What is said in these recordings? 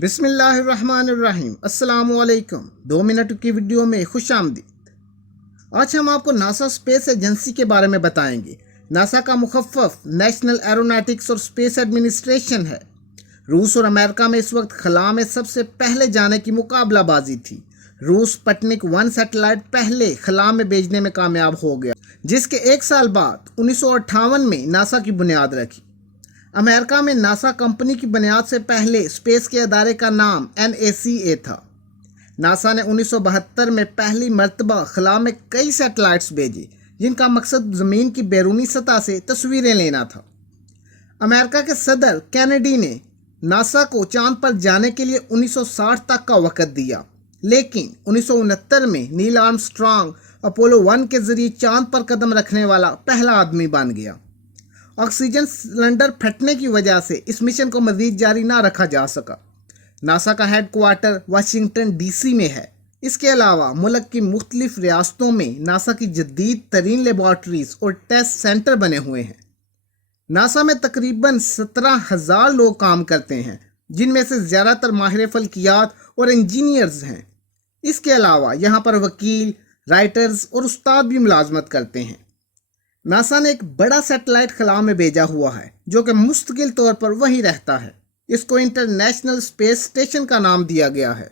بسم اللہ الرحمن الرحیم۔ السلام علیکم۔ 2 منٹ کی ویڈیو میں خوش آمدید۔ آج ہم آپ کو ناسا اسپیس ایجنسی کے بارے میں بتائیں گے۔ ناسا کا مخفف نیشنل ایروناٹکس اور اسپیس ایڈمنسٹریشن ہے۔ روس اور امریکہ میں اس وقت خلا میں سب سے پہلے جانے کی مقابلہ بازی تھی۔ روس سپوتنک 1 سیٹلائٹ پہلے خلا میں بھیجنے میں کامیاب ہو گیا، جس کے 1 سال بعد 1958 میں ناسا کی بنیاد رکھی۔ امریکہ میں ناسا کمپنی کی بنیاد سے پہلے اسپیس کے ادارے کا نام NASA تھا۔ ناسا نے 1972 میں پہلی مرتبہ خلا میں کئی سیٹلائٹس بھیجے، جن کا مقصد زمین کی بیرونی سطح سے تصویریں لینا تھا۔ امریکہ کے صدر کینیڈی نے ناسا کو چاند پر جانے کے لیے 1960 تک کا وقت دیا، لیکن 1969 میں نیل آرمسٹرانگ اپولو 1 کے ذریعے چاند پر قدم رکھنے والا پہلا آدمی بن گیا۔ آکسیجن سلنڈر پھٹنے کی وجہ سے اس مشن کو مزید جاری نہ رکھا جا سکا۔ ناسا کا ہیڈ کوارٹر واشنگٹن DC میں ہے۔ اس کے علاوہ ملک کی مختلف ریاستوں میں ناسا کی جدید ترین لیبارٹریز اور ٹیسٹ سینٹر بنے ہوئے ہیں۔ ناسا میں تقریباً 17,000 لوگ کام کرتے ہیں، جن میں سے زیادہ تر ماہر فلکیات اور انجینئرز ہیں۔ اس کے علاوہ یہاں پر وکیل، رائٹرز اور استاد بھی ملازمت کرتے ہیں۔ ناسا نے ایک بڑا سیٹلائٹ خلا میں بھیجا ہوا ہے، جو کہ مستقل طور پر وہیں رہتا ہے۔ اس کو انٹرنیشنل اسپیس اسٹیشن کا نام دیا گیا ہے۔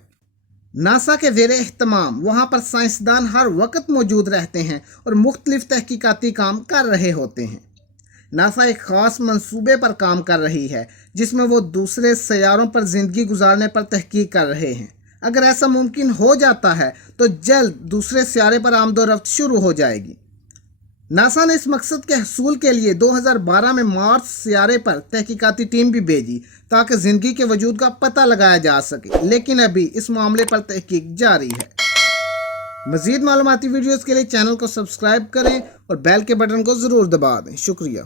ناسا کے زیر اہتمام وہاں پر سائنسدان ہر وقت موجود رہتے ہیں اور مختلف تحقیقاتی کام کر رہے ہوتے ہیں۔ ناسا ایک خاص منصوبے پر کام کر رہی ہے، جس میں وہ دوسرے سیاروں پر زندگی گزارنے پر تحقیق کر رہے ہیں۔ اگر ایسا ممکن ہو جاتا ہے تو جلد دوسرے سیارے پر آمد و رفت شروع ہو جائے گی۔ ناسا نے اس مقصد کے حصول کے لیے 2012 میں مارس سیارے پر تحقیقاتی ٹیم بھی بھیجی، تاکہ زندگی کے وجود کا پتہ لگایا جا سکے، لیکن ابھی اس معاملے پر تحقیق جاری ہے۔ مزید معلوماتی ویڈیوز کے لیے چینل کو سبسکرائب کریں اور بیل کے بٹن کو ضرور دبا دیں۔ شکریہ۔